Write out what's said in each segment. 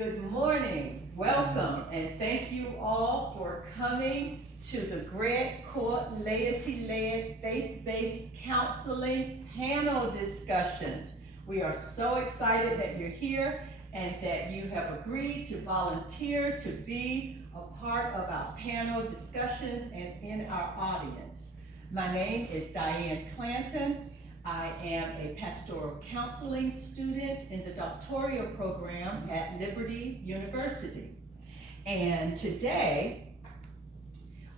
Good morning, welcome, and thank you all for coming to the Grant Court Laity-Led Faith-Based Counseling Panel Discussions. We are so excited that you're here and that you have agreed to volunteer to be a part of our panel discussions and in our audience. My name is Diane Clanton. I am a pastoral counseling student in the doctoral program at Liberty University. And today,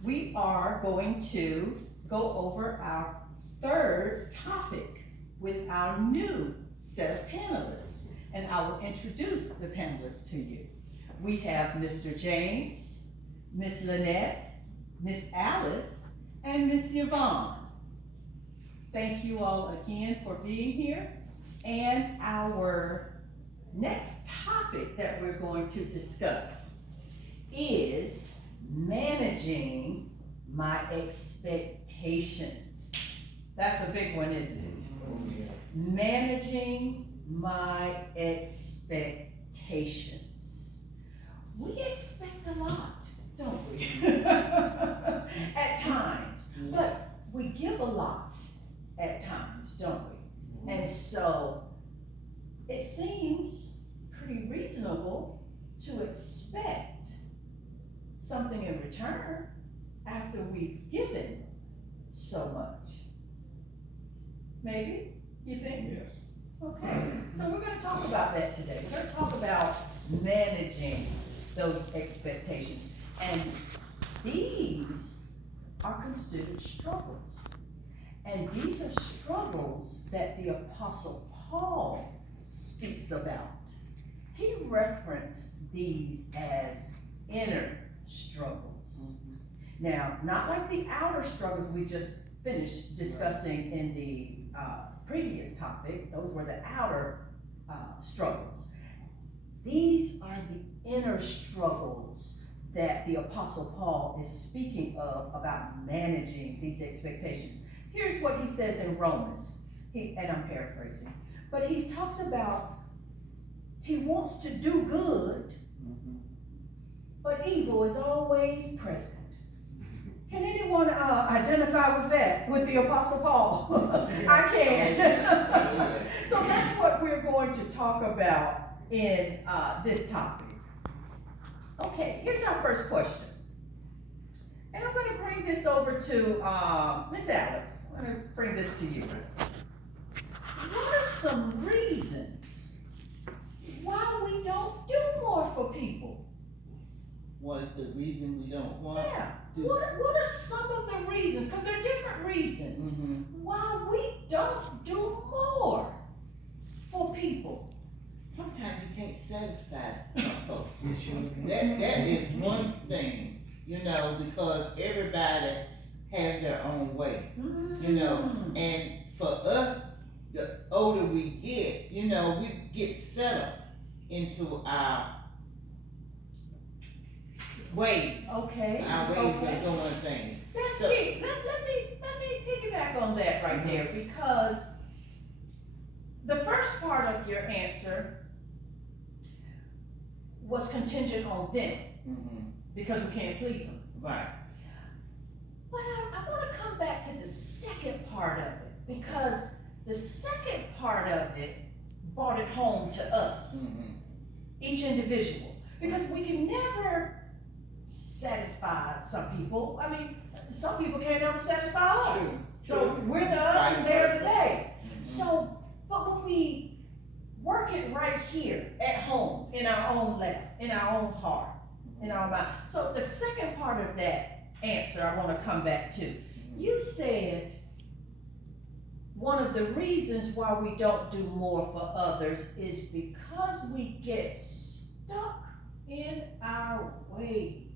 we are going to go over our third topic with our new set of panelists. And I will introduce the panelists to you. We have Mr. James, Miss Lynette, Miss Alice, and Miss Yvonne. Thank you all again for being here. And our next topic that we're going to discuss is managing my expectations. That's a big one, isn't it? Oh, yes. Managing my expectations. We expect a lot, don't we? At times, but we give a lot at times, don't we? And so it seems pretty reasonable to expect something in return after we've given so much. Maybe, you think? Yes. Okay, so we're going to talk about that today. We're going to talk about managing those expectations. And these are considered struggles. And these are struggles that the Apostle Paul speaks about. He referenced these as inner struggles. Now, not like the outer struggles we just finished discussing in the previous topic. Those were the outer struggles. These are the inner struggles that the Apostle Paul is speaking of about managing these expectations. Here's what he says in Romans, and I'm paraphrasing, but he talks about he wants to do good, but evil is always present. Can anyone identify with that, with the Apostle Paul? I can. So that's what we're going to talk about in this topic. Okay, here's our first question. And I'm going to bring this over to Miss Alice. I'm going to bring this to you. What are some reasons why we don't do more for people? What is the reason we don't want? Yeah. What are some of the reasons? Because there are different reasons why we don't do more for people. Sometimes you can't satisfy some folks. That is one thing, because everybody has their own way, and for us, the older we get, we get settled into our ways. Okay. Our ways of doing things. That's key. Let me piggyback on that right there, because the first part of your answer was contingent on them, because we can't please them. Right. But I want to come back to the second part of it, because the second part of it brought it home to us, each individual, because we can never satisfy some people. I mean, some people can't ever satisfy us. True. So we're the us and they're the they. So, but when we work it right here at home, in our own life, in our own heart, in our mind. So the second part of that answer I want to come back to. You said one of the reasons why we don't do more for others is because we get stuck in our ways.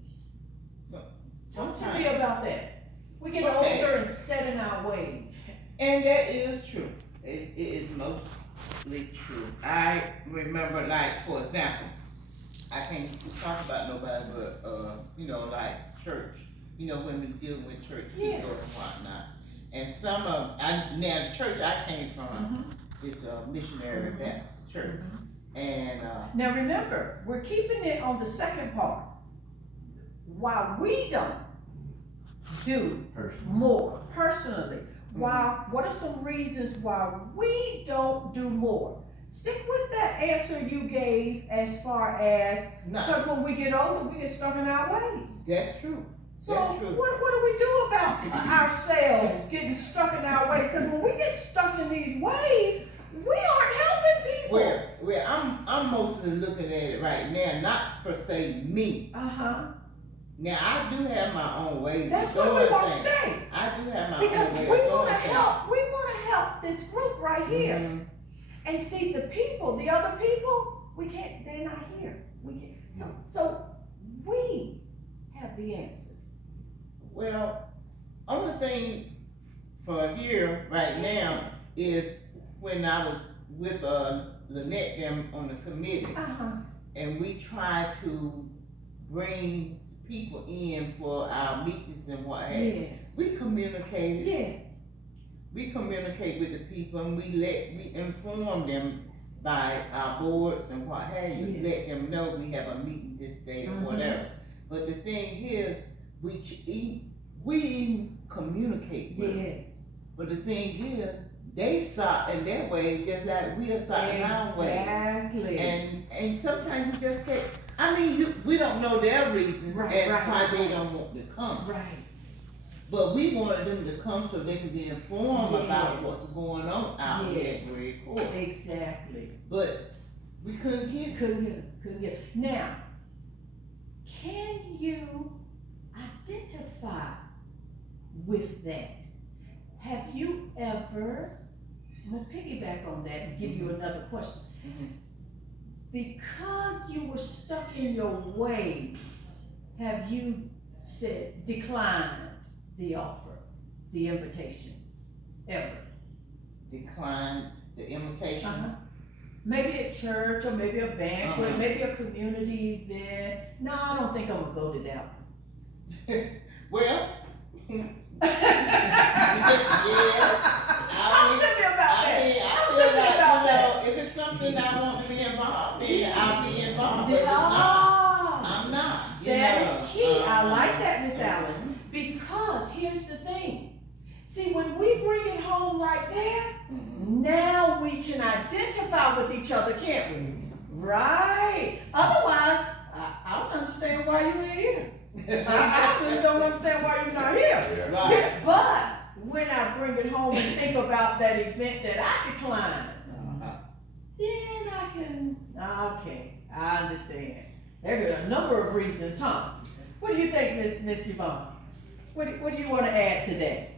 Talk to me about that. We get older and set in our ways. And that is true. It is mostly true. I remember, like, for example, I can't talk about nobody, but, like church. When we deal with church people and whatnot. And some of, now the church I came from is a missionary Baptist church. And, Now remember, we're keeping it on the second part. Why we don't do more personally. Why, what are some reasons why we don't do more? Stick with that answer you gave as far as, because when we get older, we get stuck in our ways. That's true. So That's true. what do we do about ourselves getting stuck in our ways? Because when we get stuck in these ways, we aren't helping people. Well, I'm mostly looking at it right now, not per se me. Now I do have my own ways. That's where we want to stay. I do have my because own ways. we want to help. We want to help this group right here. Mm-hmm. And see the people, the other people, we can't. They're not here. We can't. So we have the answers. Well, only thing for here right now is when I was with Lynette them on the committee, and we try to bring people in for our meetings and what have you. Yes. We communicate. Yes. We communicate with the people and we inform them by our boards and what have you. Yes. Let them know we have a meeting this day or whatever. But the thing is, we communicate with them. Yes. But the thing is, they sought in their way just like we are sought in our way. Exactly. And sometimes you just can't. I mean, we don't know their reasons why they don't want to come. Right. But we wanted them to come so they can be informed about what's going on out there at Great Court. Exactly. But we couldn't get it. Couldn't get it. Now, can you identify with that? Have you ever, I'm gonna piggyback on that and give you another question. Because you were stuck in your ways, have you declined the offer, the invitation, ever? Decline the invitation? Maybe at church, or maybe a banquet, maybe a community event. No, I don't think I'm gonna go to that one. Well, Talk to me about that. I feel like, if it's something I want to be involved in, I'll be involved. But if it's not, I'm not. That is key. I like that, Miss Alice. Because here's the thing. See, when we bring it home right there, now we can identify with each other, can't we? Right. Otherwise, I don't understand why you're here. I really don't understand why you're not here. Right. Yeah, but when I bring it home and think about that event that I declined, then I can, okay, I understand. There are a number of reasons, huh? What do you think, Miss Yvonne? What do you want to add to that?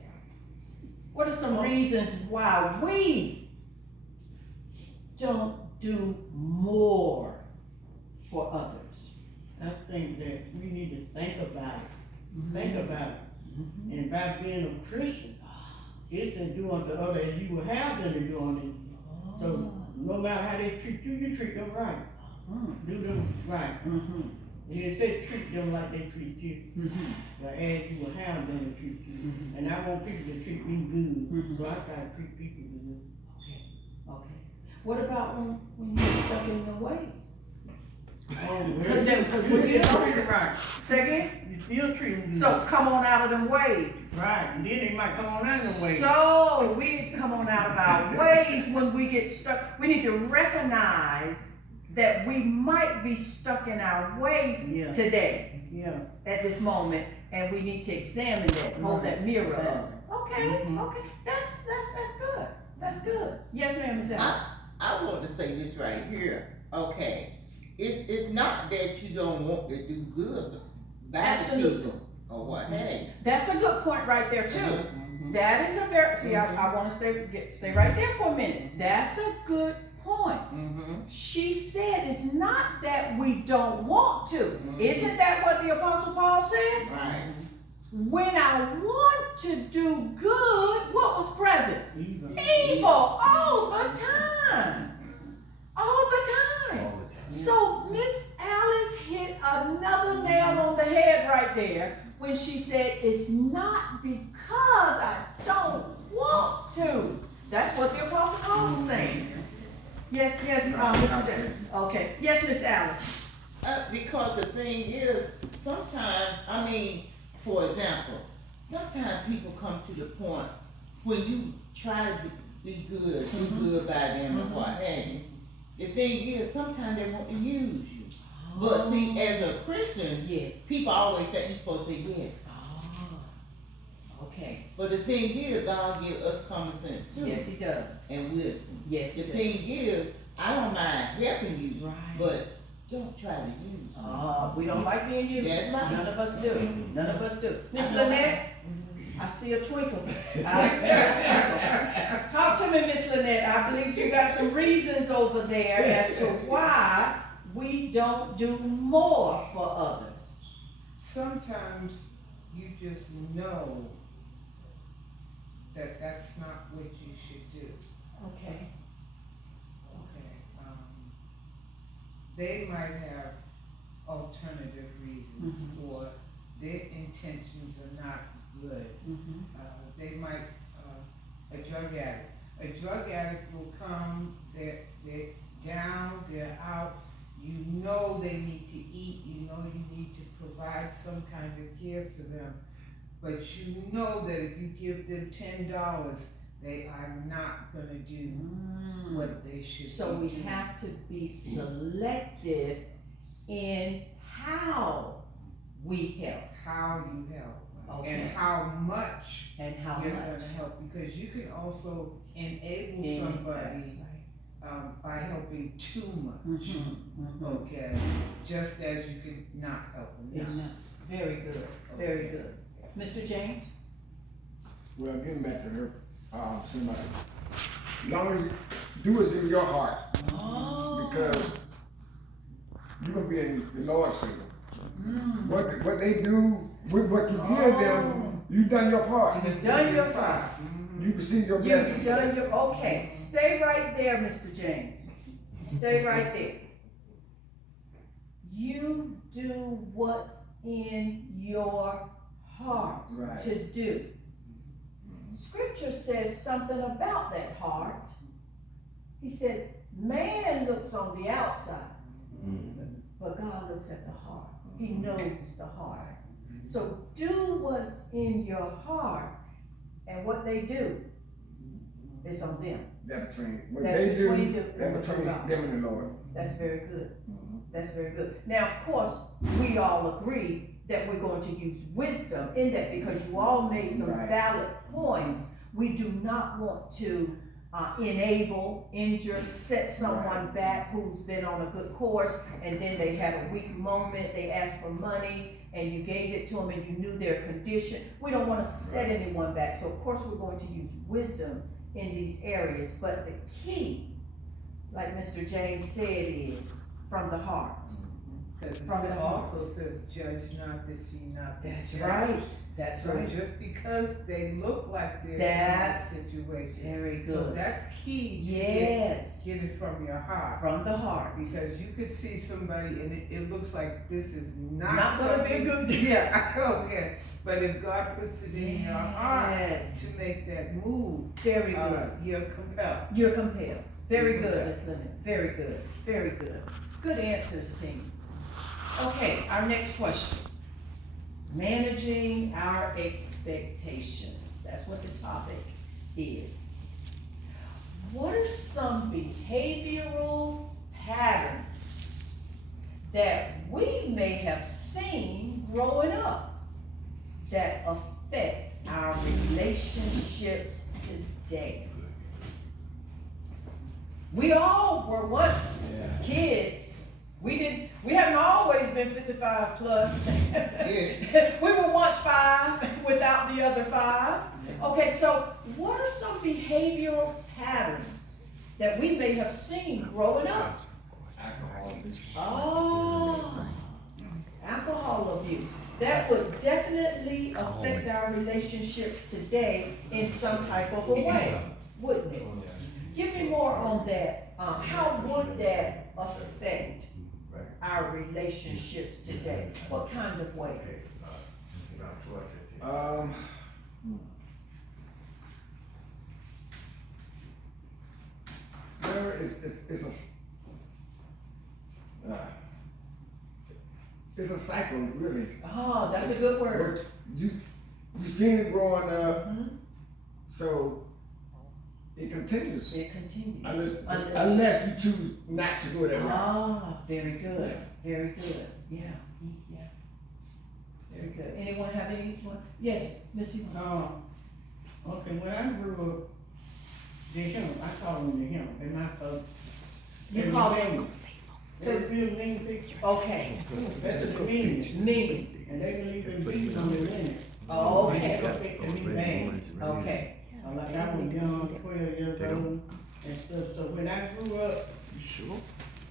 What are some reasons why we don't do more for others? I think that we need to think about it. Think about it. And by being a Christian, it's to do unto others as you would have them to do unto you. So no matter how they treat you, you treat them right. Do them right. And it says treat them like they treat you. Like as you would have them to treat you. And I want people to treat me good. So I try to treat people good. Okay. What about when you're stuck in your ways? Because we still treat them right. Say again? You still treat them good. So come on out of them ways. Right, and then they might come on out of them ways. So we need to come on out of our ways when we get stuck. We need to recognize that we might be stuck in our way today. At this moment, and we need to examine that, hold that mirror up. Okay, okay, that's good. That's good. Yes, ma'am, Ms. Alice. I want to say this right here. Okay, it's not that you don't want to do good by the people or what have you. That's a good point right there too. That is a very I want to stay right there for a minute. That's a good point. She said it's not that we don't want to. Isn't that what the Apostle Paul said? Right. When I want to do good, what was present? Evil all the time. All the time. So Miss Alice hit another nail on the head right there when she said it's not because I don't want to. That's what the Apostle Paul was saying. Yes, Mr. James. Okay, yes, Miss Alice. Because the thing is, sometimes, I mean, for example, sometimes people come to the point when you try to be good, do good by them and what have you. The thing is, sometimes they want to use you. But see, as a Christian, Yes. people always think you're supposed to say yes. Okay. But the thing is, God gives us common sense too. Yes, he does. And wisdom. Yes, he The does. thing is, I don't mind helping you, Right. but don't try to use me. We don't like being used. That's right. None of us do. None of us do. Miss I know. Lynette, I see a twinkle. I see a twinkle. Talk to me, Miss Lynette. I believe you got some reasons over there as to why we don't do more for others. Sometimes you just know that that's not what you should do. Okay. Okay, they might have alternative reasons, or their intentions are not good. They might, a drug addict will come, they're down, they're out. You know they need to eat, you know you need to provide some kind of care for them. But you know that if you give them $10, they are not gonna do what they should be So we doing. have to be selective in how we help. How you help, Okay. and how much And how you're much. gonna help, because you can also enable And somebody, that's right. by helping too much. Okay, just as you can not help enough. Enough. Very good, very good. Mr. James? Well, getting back to her, somebody, long as you do what's in your heart, because you're gonna be in the Lord's favor. What they do with what you give them, you've done your part. You've done your part. You receive your You've blessing. done your, okay, stay right there, Mr. James. Stay right there. You do what's in your heart Right. to do. Scripture says something about that heart. He says, man looks on the outside, but God looks at the heart. He knows the heart. So do what's in your heart, and what they do is on them. That between, what That's they do, between that between God. them and the Lord. That's very good. That's very good. Now, of course, we all agree that we're going to use wisdom in that, because you all made some Right. valid points. We do not want to enable, injure, set someone back who's been on a good course, and then they had a weak moment, they asked for money, and you gave it to them and you knew their condition. We don't want to set anyone back, so of course we're going to use wisdom in these areas, but the key, like Mr. James said, is from the heart. Cause From it the also says, judge not that ye not be That's judged. right, that's So right. just because they look like they're in That's that situation. Very So good. that's key to Yes, get it from your heart. from the heart. Because you could see somebody and it looks like this is Not not gonna be a something- good deal. Yeah, okay, but if God puts it in your heart Yes. to make that move, Very good. you're compelled. You're compelled. Very You're good, compelled. Ms. Lennon. Very good. Very good. Good answers, team. Okay, our next question. Managing our expectations. That's what the topic is. What are some behavioral patterns that we may have seen growing up that affect our relationships today? We all were once kids. We haven't always been 55 plus. We were once 5 without the other 5. Okay, so what are some behavioral patterns that we may have seen growing up? Oh, alcohol abuse. That would definitely affect our relationships today in some type of a way, wouldn't it? Give me more on that. How would that affect our relationships today? What kind of ways? Well, know, it's a cycle, really. Oh, that's a good word. But you seen it growing up, Mhm. so it continues. It continues. Unless you choose not to go that route. Ah, very good, very good, yeah, yeah. Very good. Anyone have anyone? Yes, Missy. Okay, when I grew up, the him, I call him the him, and my folks. You call him? They were real mean people. Okay, That's the meanest. me, And they believe in beating on their women. Oh, okay. They affected me bad. okay. Like I was young, 12 years old and stuff, so when I grew up,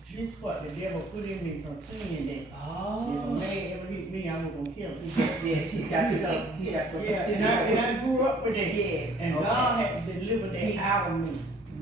this what the devil put in me from seeing that if a Oh, man ever hit me, I was gonna kill him. yes, he's got to go, he got to go. Yeah, and I grew up with that. Yes, And okay. God had to deliver that out of me,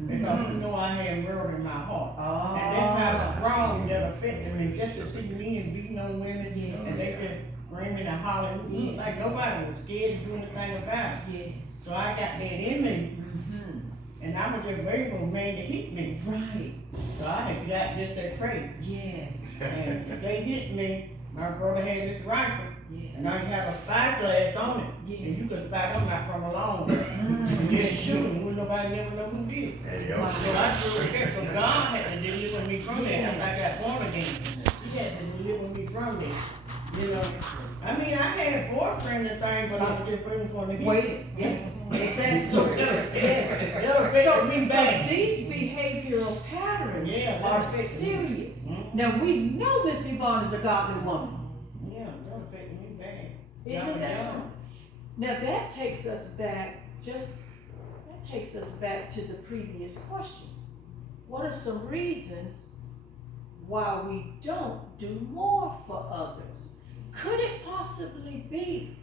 because you know I had murder in my heart. Oh. And that's how strong that affected me, just to see men beating on women, Yes. and they just screaming and hollering, Yes. like nobody was scared to do anything about it. Yes. So I got that in me, Mhm. and I was just waiting for a man to hit me. Right, So I had got just that crazy. yes, And if they hit me, my brother had this rifle, and yes. I had a spyglass on it, Yes. and you could spy them out from a long way. And just shoot them, when nobody never know who did. So I grew up there, so God had to deliver me from that, after I got born again. He had to deliver me from that, you know. I mean, I had a boyfriend and things, but I was just waiting for him to hit me. Wait, yes, exactly. So, Yes. it affected me So bad. these behavioral patterns Yeah, that are affected me. serious. Mhm. Now, we know Miss Yvonne is a godly woman. Yeah, that affected me bad. Isn't that Yeah. something? Now, that takes us back, to the previous questions. What are some reasons why we don't do more for others? Could it possibly be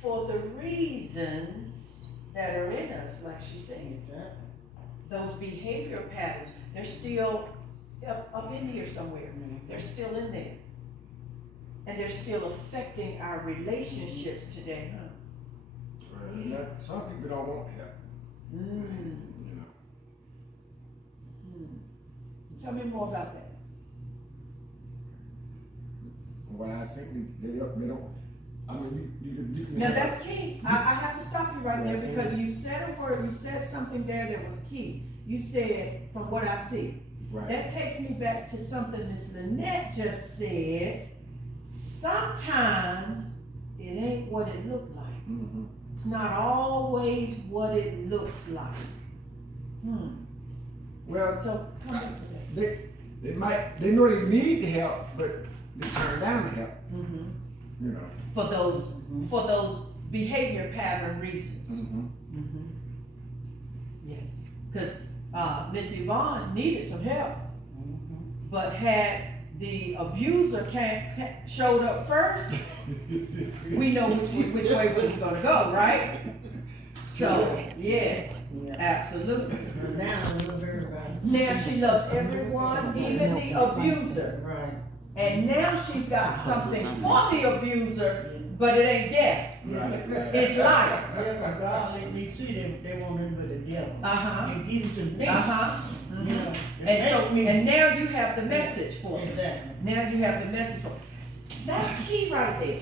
for the reasons that are in us, like she said? Exactly. Those behavior patterns, they're still up in here somewhere. They're still in there. And they're still affecting our relationships today, huh? Some people don't want help, Mm. you know. Tell me more about that. What I think they don't, I mean, you can. Now, that's key. I have to stop you right there Yes, because yes. you said a word, you said something there that was key. You said, from what I see. Right. That takes me back to something Miss Lynette just said. Sometimes it ain't what it looked like. Mhm. It's not always what it looks like. Well, So, come back to that. they know they need the help, but they turn down the help, Mm-hmm. you know. For those behavior pattern reasons. Mm-hmm. Yes, because Miss Yvonne needed some help, but had the abuser showed up first, we know which way we're gonna go, right? So, yes, absolutely. Now I love everybody. Now she loves everyone, even the abuser. Right. And now she's got something for the abuser, but it ain't death, Right. it's life. Yeah, but God let me see them, they want nothing but the devil. Uh-huh, And give it to me. uh-huh. You know, And now you have the message for it. Exactly. Now you have the message for it. That's key right there.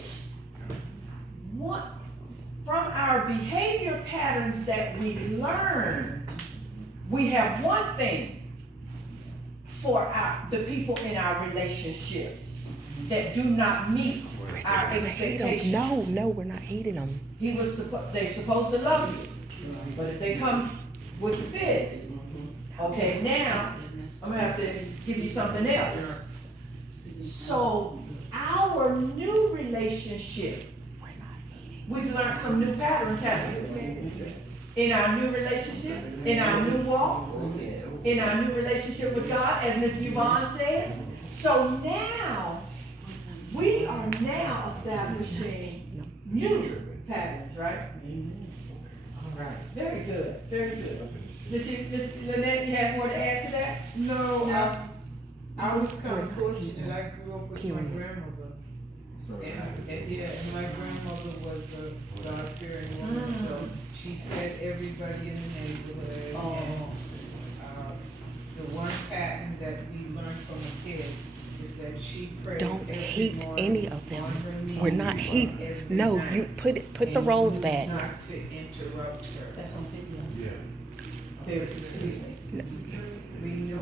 What, from our behavior patterns that we learn, we have one thing for the people in our relationships that do not meet our expectations. No, we're not hating them. They're supposed to love you, but if they come with the fist, okay, now I'm gonna have to give you something else. So our new relationship, we've learned some new patterns, haven't we? In our new relationship, in our new walk, in our new relationship with God, as Miss Yvonne said. So now, we are now establishing new patterns, right? All right, very good, very good. Miss Lynette, you have more to add to that? No, I was kind of fortunate, I grew up with my Period. grandmother. So, And my grandmother was a God-fearing woman, so she fed everybody in the neighborhood. Oh. And, the one pattern that we learned from a kid is that she prayed Don't every hate morning any of them. on her knees We're not hate. every No, night, you put the and roles you back. not to interrupt her. That's on video. There, excuse me. We knew,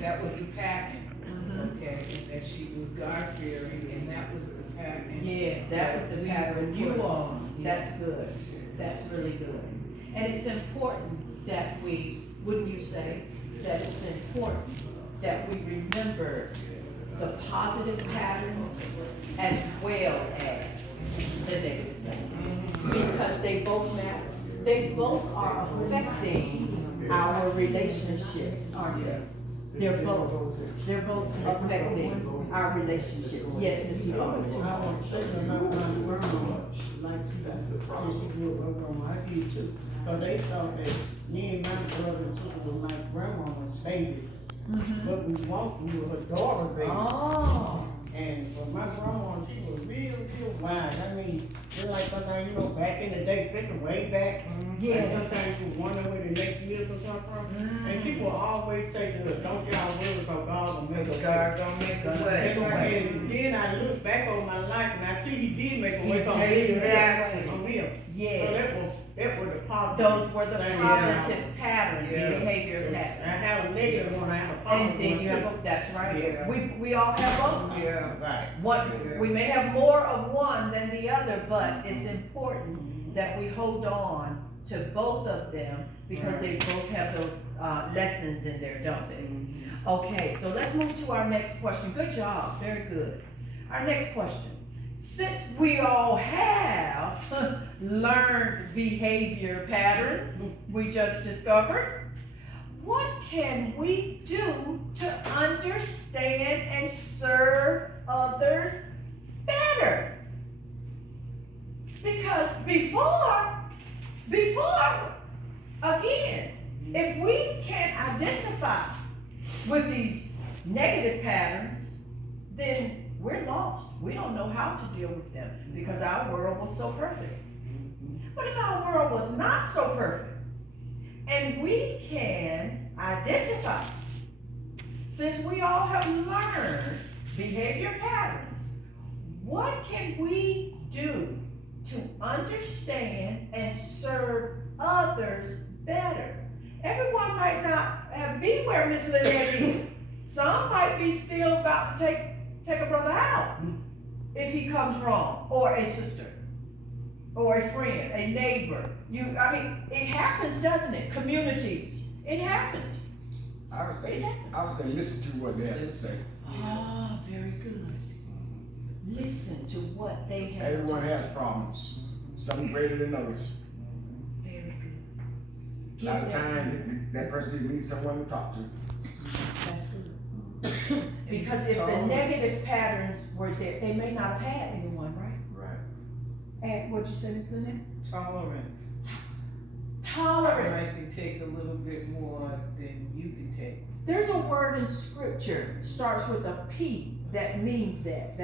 that was the pattern, okay, and that she was God-fearing, and that was the pattern. Yes, that was the we pattern were you put on. Yeah. That's good. That's really good. And it's important that we, wouldn't you say, that it's important that we remember the positive patterns as well as the negative patterns. Because they both matter. They both are affecting our relationships, aren't they? They're both affecting our relationships. Yes, Ms. Yvonne. I want to say about my grandma, like she grew up over on my view too. Cause they thought that me and my brother and sister was like grandma was babies. But we were her daughter baby. Oh. And for my grandma, she was real wise. I mean, just like sometimes, you know, back in the day, thinking way back. Yes. And sometimes you wonder where the next years will come from. And she will always say to us, don't y'all worry about God will make a way. God gonna make a way. And then I look back on my life and I see He did make a way from Exactly. on him. Yes. So that was the positive. Those were the thing. positive patterns, Yeah. behavior I patterns. have a negative one, I have a positive And then one you too. have, that's right. Yeah. We all have both. Yeah, Right. One, we may have more of one than the other, but it's important that we hold on to both of them because they both have those, lessons in there, don't they? Okay, so let's move to our next question. Good job, very good. Our next question. Since we all have learned behavior patterns we just discovered, what can we do to understand and serve others better? Because before, again, if we can't identify with these negative patterns, then we're lost. We don't know how to deal with them because our world was so perfect. But if our world was not so perfect, and we can identify, since we all have learned behavior patterns, what can we do to understand and serve others better? Everyone might not be where Miss Lynette is. Some might be still about to take a brother out if he comes wrong, or a sister, or a friend, a neighbor. It happens, doesn't it? Communities, it happens. I would say listen to what they have to say. Ah, very good. Listen to what they have Everyone to has say. problems, some greater than others. Very good. A lot of Give that- times, that person needs someone to talk to. That's good. Because if the negative patterns were there, they may not have had anyone, right? Right. And what'd you say, Ms. Lynette? tolerance. Tolerance. I can take a little bit more than you can take. There's a word in scripture, starts with a P, that means that.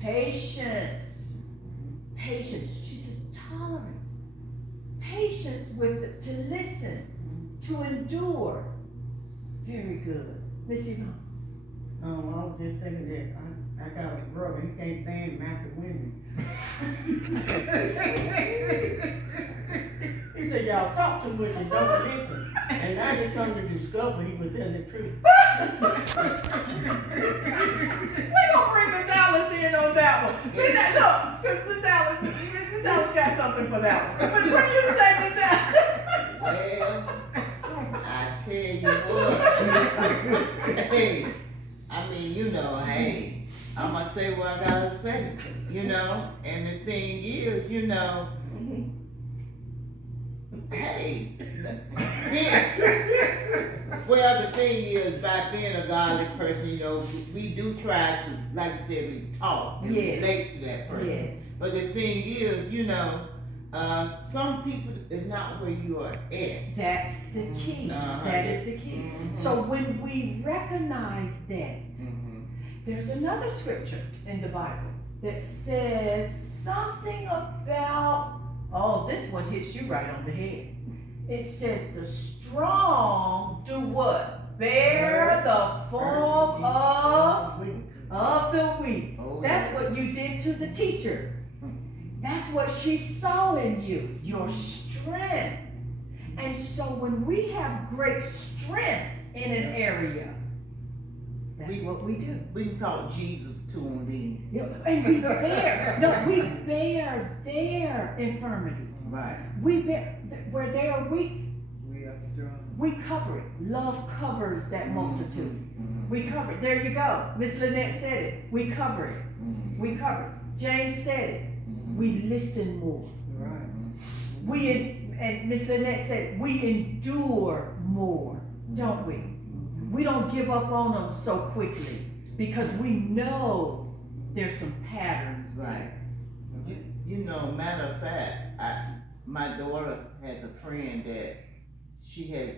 Patience. Patience. She says tolerance. Patience to listen, to endure. Very good. Miss Yvonne. I was just thinking that I got a brother, he can't stand massive women. He said, y'all talk too much and don't listen. And now they come to discover he was telling the truth. We're gonna bring Miss Alice in on that one. Because Miss Alice got something for that one. But what do you say, Miss Alice? Well, I tell you what. Hey, hey, I'ma say what I gotta say, and the thing is, hey. Well, the thing is, by being a godly person, we do try to, like I said, we talk and Yes. relate to that person. Yes. But the thing is, some people is not where you are at. That's the key. Uh-huh. That is the key. Mhm. So when we recognize that, Mhm. there's another scripture in the Bible that says something about, this one hits you right on the head. It says the strong do what? bear the form of the wheat. Oh, That's yes. what you did to the teacher. That's what she saw in you, your strength. And so when we have great strength in an area, that's what we do. We can talk Jesus to them then. Yeah, and we bear, no, we bear their infirmities. Right. We bear, where they are weak, We are strong. we cover it. Love covers that multitude. Mhm. We cover it. There you go. Miss Lynette said it. We cover it. Mhm. We cover it. James said it. Mhm. We listen more. Right. And Miss Lynette said, we endure more, don't we? We don't give up on them so quickly because we know there's some patterns Right. there. You know, matter of fact, my daughter has a friend that she has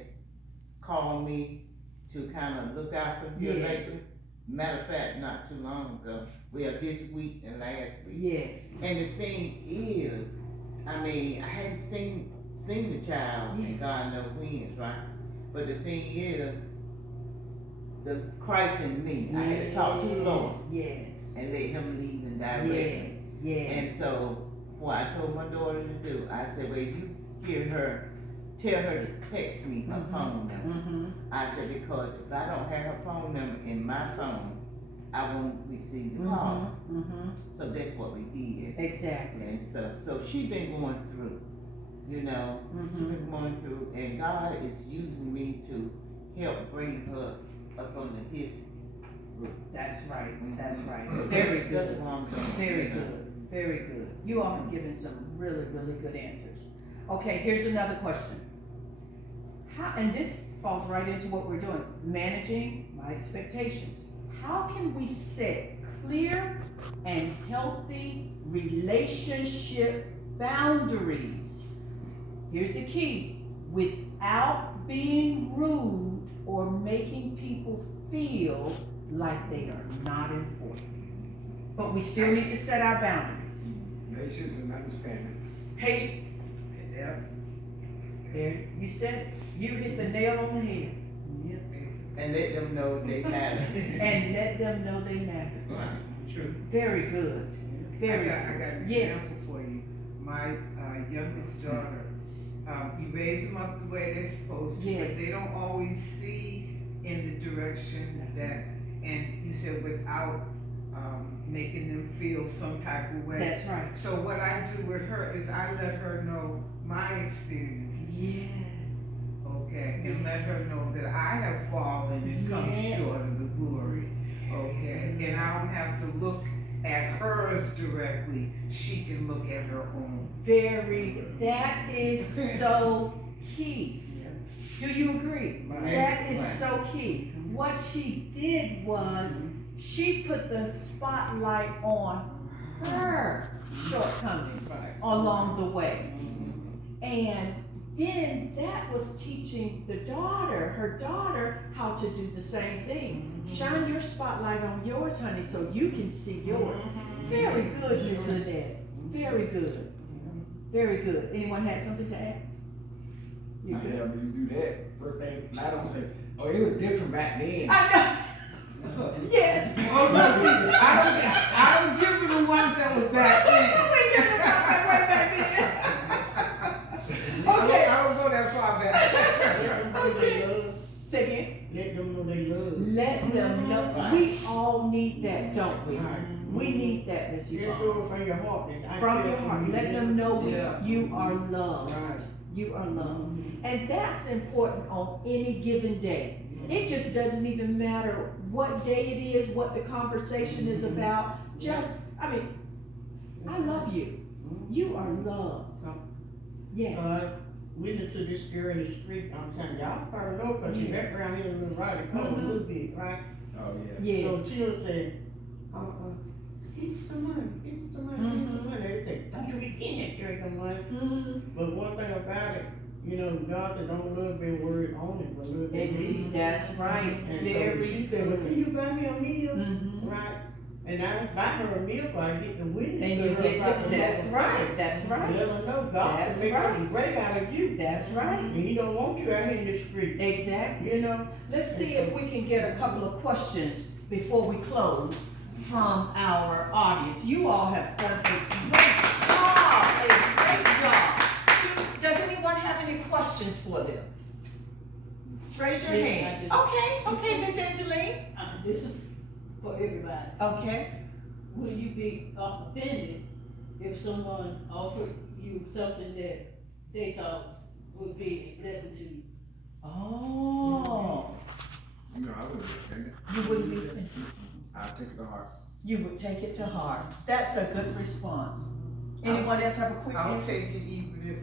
called me to kind of look out for her Yes. lately. Matter of fact, not too long ago, this week and last week. Yes. And the thing is, I mean, I hadn't seen the child, Yeah. and God knows when, right? But the thing is, the Christ in me, I had to talk to the Lord Yes. and let Him lead and direct me. Yes. Yes. And so, what I told my daughter to do, I said, well, you hear her, tell her to text me her Mhm. phone number. Mm-hmm. I said, because if I don't have her phone number in my phone, I won't receive the call. Mm-hmm. So that's what we did Exactly. and stuff. So she been going through, you know, she Mhm. been going through, and God is using me to help bring her up under His roof. That's right. That's right. So Very that's good. what I'm doing. Very you know. good. Very good. You all have given some really, really good answers. Okay, here's another question. And this falls right into what we're doing, managing my expectations. How can we set clear and healthy relationship boundaries? Here's the key, without being rude or making people feel like they are not important. But we still need to set our boundaries. Patience and understanding. Patience. Yep. There, you said it. You hit the nail on the head. Yep. And let them know they matter. And let them know they matter. Right. True. Very good. Very I got good. an Yes. example for you. My youngest daughter, you raise them up the way they're supposed to, Yes. but they don't always see in the direction That's that, and you said without making them feel some type of way. That's right. So what I do with her is I let her know my experiences. Yes. Okay, and let her know that I have fallen and come Yeah. short of the glory. Okay, and I don't have to look at hers directly. She can look at her own. That is so key. Do you agree? Right. That is Right. so key. What she did was she put the spotlight on her shortcomings along the way. And then that was teaching her daughter, how to do the same thing. Shine your spotlight on yours, honey, so you can see yours. Very good, Miss Lynette. Very good. Very good. Anyone had something to add? You good? Yeah, when you do that, first thing, I don't say, oh, it was different back then. I know. Yes. Oh, no, see, I don't give her the ones that was back then. We give them about that way back then. Okay. I don't go that far back. Okay. Say again. Let them know they love. Let them know. Right. We all need that, don't we? Right. We need that, Miss Just Yvonne. show it from your heart. that I From feel your for heart. you. Let them know Yeah. you are loved. Right. You are loved. And that's important on any given day. It just doesn't even matter what day it is, what the conversation is about. Just, I mean, I love you. You are loved. Yes. Witness to this girl in the street, I'm telling y'all probably know, cause she Yes. back around here a little right, it come a little bit, right? Oh, yeah. Yes. So she'll say, give me some money, give me some money, give me some money. They say, don't you be getting that girl some money. Mhm. But one thing about it, you know, God said, don't love being word on it, but love being Indeed, deed. that's right. And so Very she said, well, can good. you buy me a meal? Mhm. Right? And and I buy her a meal, I get the witness. And you her get about to, the that's Lord. right, that's right, Let her know God That's can make right. something great out of you. that's right. And he don't want you out here in the street, Exactly. you know? Let's see if we can get a couple of questions before we close from our audience. You all have done a great job. Does anyone have any questions for them? Raise your Yes, hand. I do. Okay, Miss Angeline. This is for everybody. Okay. Will you be offended if someone offered you something that they thought would be a blessing to you? Oh, No, I wouldn't be offended. you wouldn't be offended. I'll take it to heart. You would take it to heart. That's a good response. Anyone else have a quick I'll answer? take it even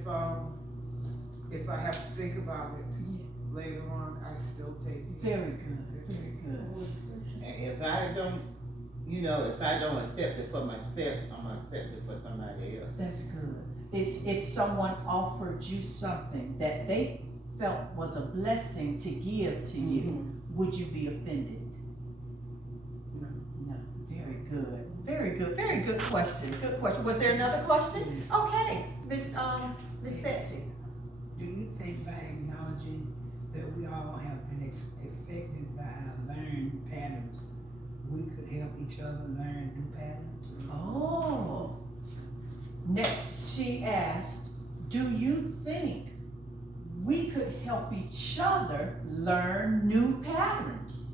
if I have to think about it later on, I still take it. Very good, very good. And if I don't, if I don't accept it for myself, I'm gonna accept it for somebody else. That's good. It's if someone offered you something that they felt was a blessing to give to you, would you be offended? No. Very good. Very good. Very good question. Good question. Was there another question? Okay, Miss Betsy. Do you think by acknowledging that we all have been affected by our learned patterns, we could help each other learn new patterns? Oh. Next, she asked, do you think we could help each other learn new patterns?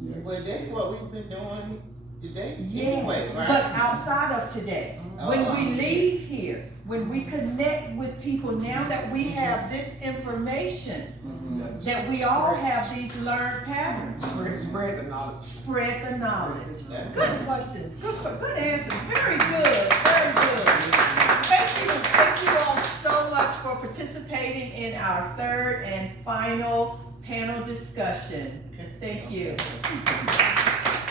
Well, that's what we've been doing today Yes, anyway, right? but outside of today, when Oh. we leave here, when we connect with people, now that we have this information, Mhm. that we all have these learned patterns, Spread the knowledge. spread the knowledge. Yeah. Good question, good answers, very good, very good. Thank you all so much for participating in our third and final panel discussion. Thank you.